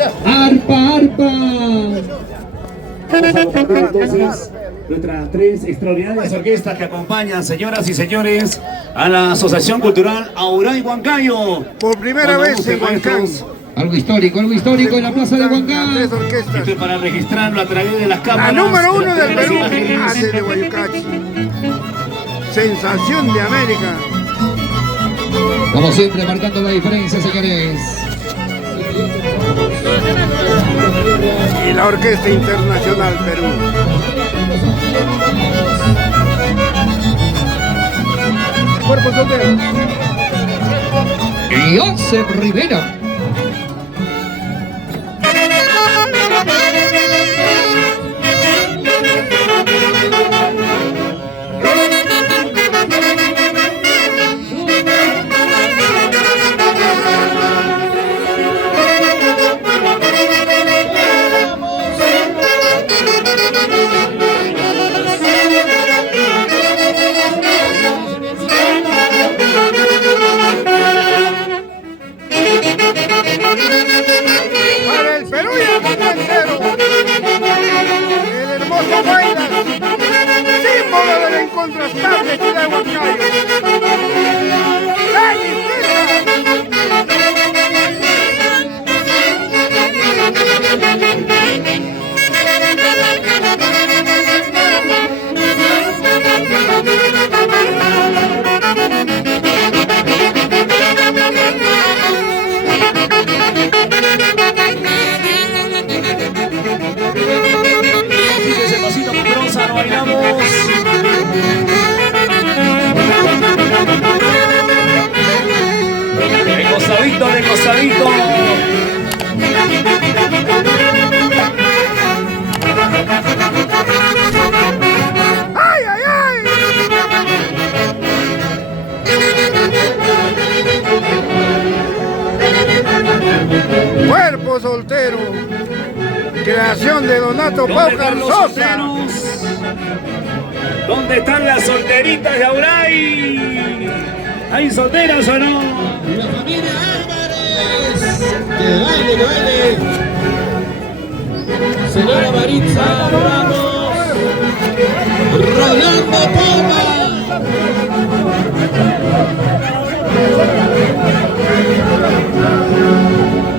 Arpa, arpa. Vamos a buscar entonces nuestras tres extraordinarias orquestas que acompañan, señoras y señores, a la Asociación Cultural Auray Huancayo. Por primera vez en Huancán. Algo histórico en la plaza de Huancán. Esto es para registrarlo a través de las cámaras. La número uno del Perú, Ángeles. hace de Guayucachi. Sensación de América. Como siempre, marcando la diferencia, señores. Y la Orquesta Internacional Perú. Cuerpo soltero. Y Josep Rivera. Para el Perú y el mundo entero. El hermoso Guaynas, símbolo de la incontrastable ciudad de Huancayo. ¡La Ese pasito con bronza, lo bailamos. De costadito, de costadito. ¡Ay, ay, ay! Cuerpo soltero. Creación de Donato ¿Dónde Paucar están los Sosa. solteros? ¿Dónde están las solteritas de Auray? ¿Hay solteras o no? La familia Álvarez. Que baile. Señora Maritza Ramos. Rolando Poma.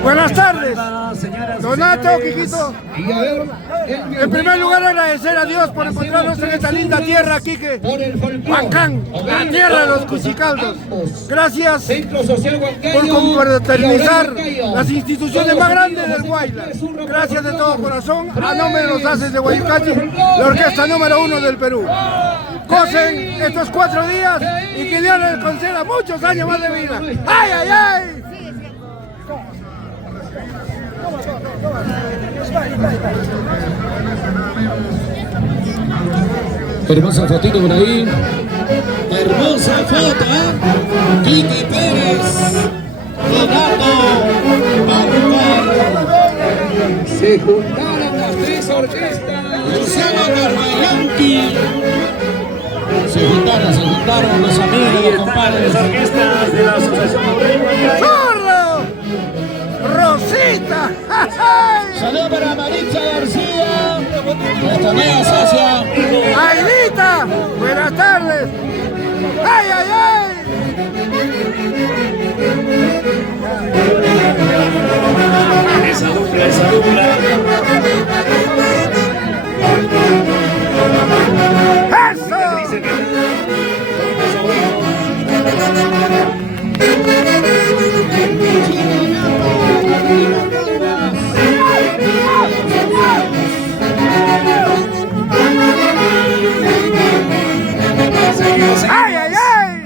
Buenas tardes. Señoras y Donato, señores. Quiquito. Y a ver, En primer lugar, agradecer a Dios por encontrarnos en esta linda tierra, Quique. por el folclore. Huancán, la tierra de los cuchicaldos. Gracias Centro Social Huancayo. por confraternizar y Auray Huancayo. las instituciones más grandes del Guaylas. Gracias de todo corazón, a nombre de los haces de Guayucachi, la orquesta número 1 del Perú. Gocen estos 4 días y que Dios les conceda muchos años más de vida. ¡Ay, ay, ay! Hermosa fotito por ahí. Hermosa foto, ¿eh? Quique Pérez. Donato. Paucar. Se juntaron las tres orquestas. Luciano Carbayanqui. Se juntaron los amigos, los Las compadres. orquestas de la Asociación Auray Huancayo. ¡Zorro! ¡Rosita! Saludos para Maritza García. Nuestra nueva socia. ¡Aidita! ¡Buenas tardes! ¡Ay, ay, ay! Esa dupla, esa dupla. ¡Eso! Dice que ¡Ay, ay, ay!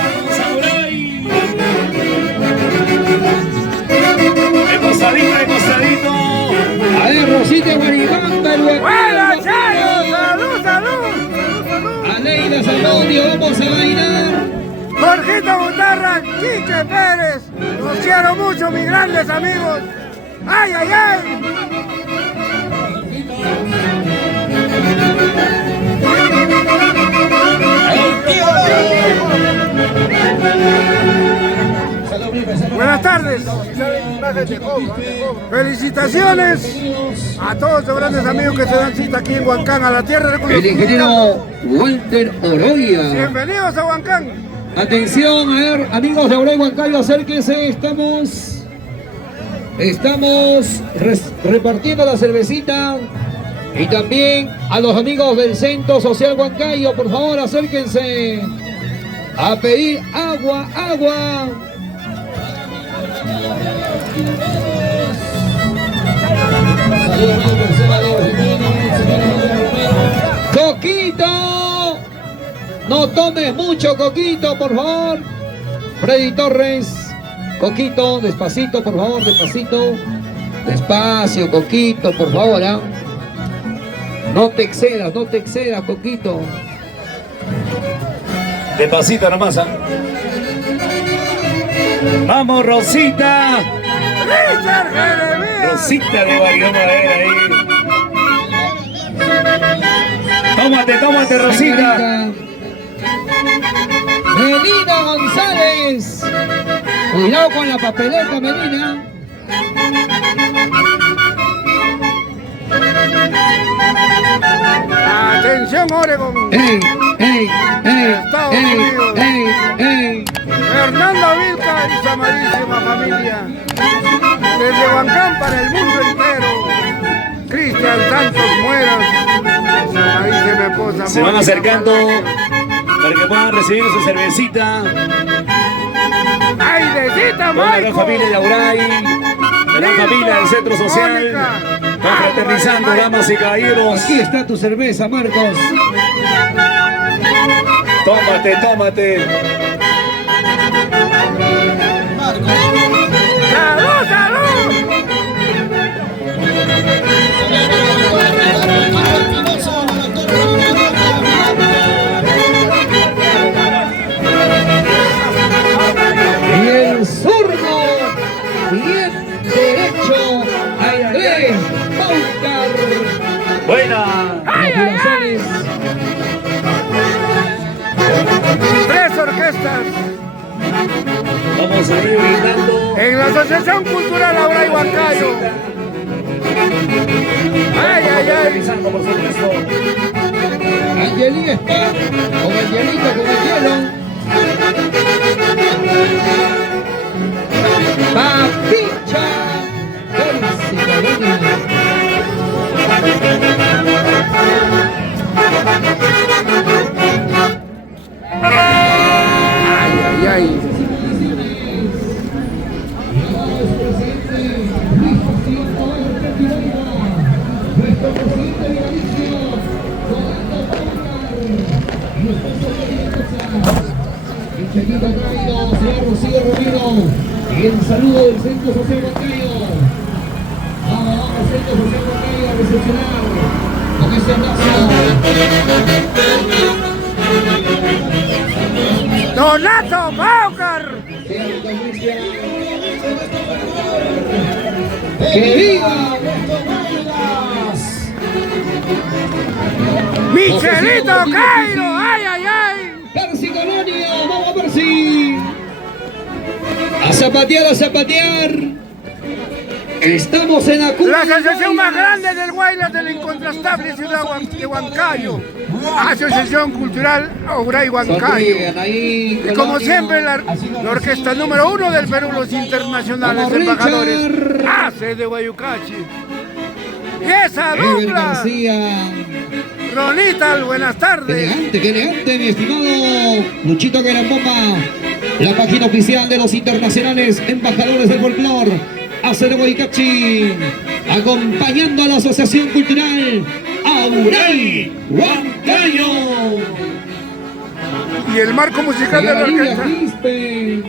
vamos Auray. De costadito, de costadito. A ver, Rosita Guaribamba, el ¡Buena, Chayo! ¡Salud, salud! A Leida Salonio, vamos a bailar. Jorgito Butarra, Quique Pérez. Los quiero mucho, mis grandes amigos. ¡Ay, ay, ay! Salud, Buenas tardes. Felicitaciones a todos los grandes amigos que se dan cita aquí en Huancán, a la tierra de El ingeniero Walter Oroya. Bienvenidos a Huancán. Atención, a ver, amigos de Auray Huancayo, acérquense, estamos repartiendo la cervecita. Y también a los amigos del Centro Social Huancayo, por favor, acérquense a pedir agua. Coquito, no tomes mucho, Coquito, por favor. Freddy Torres, Coquito, despacito, por favor, despacito. Despacio, Coquito, por favor, ¿eh? No te excedas, Coquito. Despacito nomás, ¿eh? Vamos, Rosita. Richard Jeremías. Rosita de Barrio, vamos a ver ahí. Tómate, Rosita. Melina González. Cuidado con la papeleta, Melina. Atención, Oregon. Estados Unidos. Fernando Vilca y su amadísima familia. Desde Huancán para el mundo entero. Cristian Santos Mueras. Su amadísima esposa. Se van acercando para que puedan recibir su cervecita. ¡Ailecita, Toda la gran Maico! familia de Auray, la gran familia del Centro Social, confraternizando, damas y caballeros. Aquí está tu cerveza, Marcos. Tómate. ¡Salud, salud! Y el zurdo, bien derecho, Andrés Paucar. Buena. Inauguraciones. Tres orquestas Vamos a ir brindando. en la Asociación Cultural Auray Huancayo. ¡Ay! Confraternizando, por supuesto. Angelina está con Angelito, como dijeron. Papicha. ¡Ay! Enseguida traído, señor Rocío Romero, y el saludo del Centro Social Huancayo. Vamos, Centro Social Huancayo, a recepcionar con ese abrazo. ¡Donato Paucar! ¡Que viva! ¡Michelito Cairo! ¡Ay! Percy Colonia, vamos Percy. A zapatear. Estamos en la La cuna. asociación más grande del Guaylas de la incontrastable ciudad de Huancayo. Asociación Cultural Auray Huancayo. Sonríen ahí, Y como Colonia. siempre, la orquesta número 1 del Perú, los internacionales Vamos, embajadores. Richard. Hace de Guayucachi. Y esa Ever dupla, García. Ronita, buenas tardes. Qué elegante, mi estimado Luchito Garambomba. La página oficial de los internacionales embajadores del folclor. Hace de Guaycachi. Acompañando a la Asociación Cultural Auray Huancayo. Y el marco musical de la orquesta. Quispe.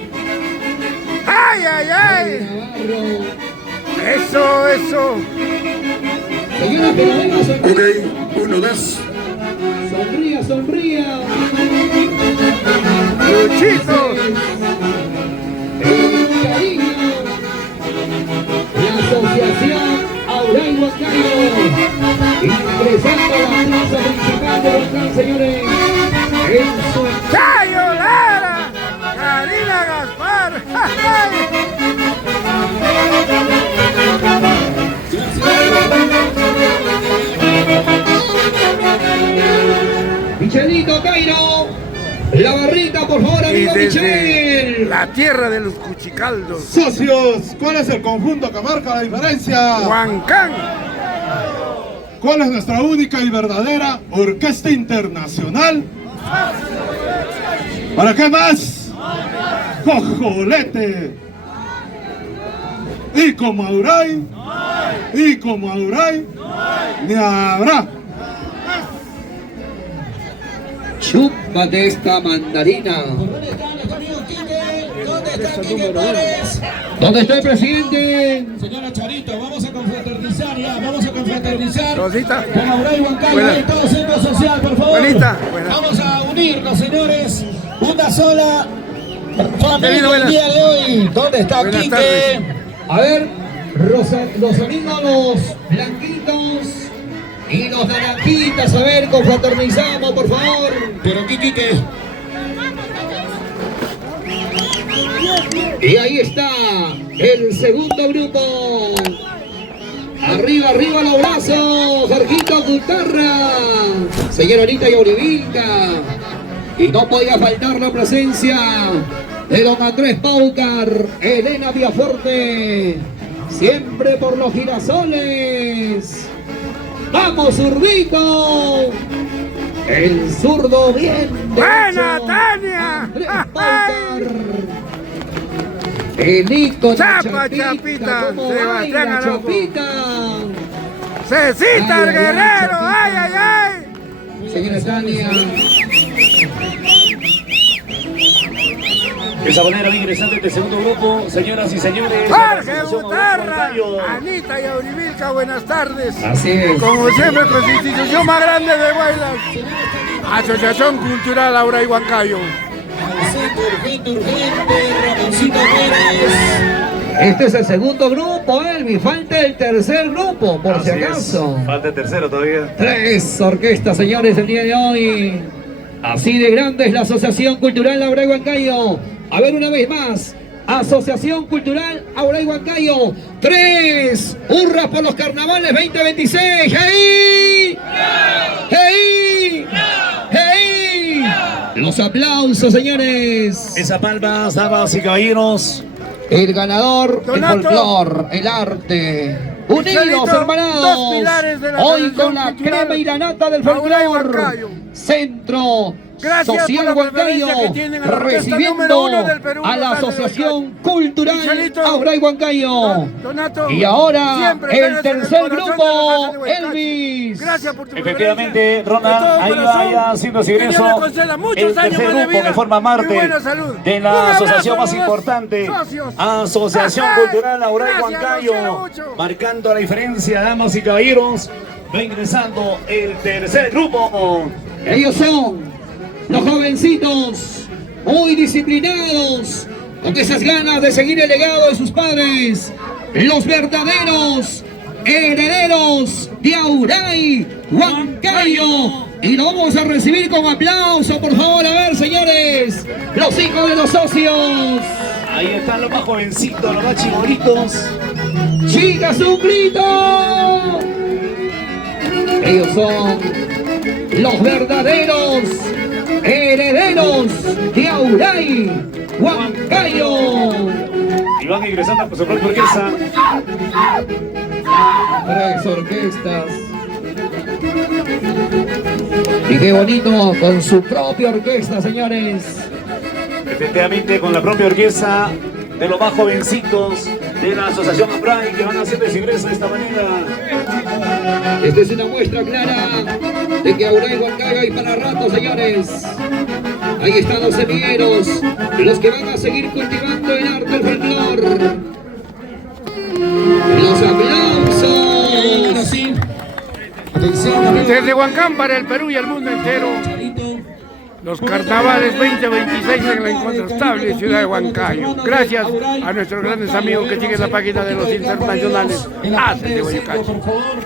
¡Ay! Navarro. Eso. Señoras, pero venga, Ok, 1, 2. sonría. Luchito. El cariño. La Asociación Auray Huancayo. Ingresando a la plaza principal de Huancán, señores. En su Chayo Lara. Karina Gaspar. ¡Ay! Jairo. La barrita, por favor, Y amigo desde Michel. la tierra de los cuchicaldos, Socios, ¿cuál es el conjunto que marca la diferencia? Huancán. ¿Cuál es nuestra única y verdadera orquesta internacional? ¿Para qué más? ¡Cojolete! Y como Auray, ni habrá. Chúpate esta mandarina. ¿Dónde está el presidente? Señora Charito, vamos a confraternizar ya, vamos a confraternizar Rosita. con Auray Huancayo, Buena. ahí todo centro social, por favor. Buenita, buena. Vamos a unirnos, señores, una sola Querido, familia buena. el día de hoy. ¿Dónde está Buenas Quique? tardes. A ver, los amigos, los blanquitos y los naranjitas, a ver, confraternizamos, por favor. Pero Quique, Y ahí está el segundo grupo. Arriba, arriba los brazos, Jorgito Guitarra, señora Anita Yaurivilca. Y no podía faltar la presencia de don Andrés Paucar, Elena Villafuerte, siempre por los girasoles. ¡Vamos, zurdito! El zurdo bien ¡Buena, derecho. Tania! Andrés Paucar. El ícono de Chapa, Chapita, ¿cómo Sebastián baila, Araujo. Chapita? Cecita Ay, el ay, Guerrero, Chapita. ay, ay, ay. Señora Tania. De esa manera va ingresando este segundo grupo, señoras y señores. Jorge Asociación Butarra, Huancayo. Anita Yaurivilca, buenas tardes. Así es. Como siempre, con su institución más grande de Guaylas, Asociación Cultural Auray Huancayo. urgente, Ramoncito Pérez. Este es el segundo grupo, Elvi. Falta el tercer grupo, por si Así es. acaso. Falta el tercero todavía. 3 orquestas, señores, el día de hoy. Así de grande es la Asociación Cultural Auray Huancayo. A ver una vez más. Asociación Cultural Auray Huancayo. 3. Hurra por los carnavales 2026. ¡Hey! ¡Hey! ¡Hey! Los aplausos, señores. Esa palmas, damas y caballeros. El ganador, Donato. el folclor, el arte. Unidos, Michelito, hermanados. dos pilares de la Hoy tradición con la cultural. crema y la nata del Auray folclor. Huancayo. Centro Gracias Social por la Huancayo, preferencia que tienen a la orquesta recibiendo número 1 del Perú, a la Los Andes Asociación Huancayo. Cultural Michelito, Auray Huancayo. Donato, Y ahora siempre el tengas en tercer corazón de grupo, los Andes de Huancayo. Elvis. Gracias por tu Efectivamente, preferencia. Ronald, De todo ahí corazón, vaya haciendo su que Dios ingreso le conceda muchos el años tercer más de grupo vida que forma y parte buena salud. de Un la abrazo, asociación más los dos importante, socios. Asociación Ajá. Cultural Auray Gracias, los quiero Huancayo, mucho. marcando la diferencia, damas y caballeros. Va ingresando el tercer grupo. Ellos son los jovencitos, muy disciplinados, con esas ganas de seguir el legado de sus padres, los verdaderos herederos de Auray Huancayo. Y lo vamos a recibir con aplauso, por favor, a ver, señores, los hijos de los socios. Ahí están los más jovencitos, los más chibolitos. ¡Chicas, un grito! Ellos son los verdaderos herederos de Auray Huancayo. Y van ingresando por su propia orquesta. 3 orquestas. Y qué bonito con su propia orquesta, señores. Efectivamente, con la propia orquesta de los más jovencitos de la Asociación Auray, que van haciendo su ingreso de esta manera. Esta es una muestra clara de que Auray Huancayo hay para rato, señores. Ahí están los semilleros, los que van a seguir cultivando el arte del folclor. Los aplausos. Ahora sí. Atención, amigos. Desde Huancán para el Perú y el mundo entero, los carnavales 2026 en la incontrastable ciudad de Huancayo. Gracias a nuestros grandes amigos que siguen la página de los internacionales. Hacen de Huaycayo. Por favor.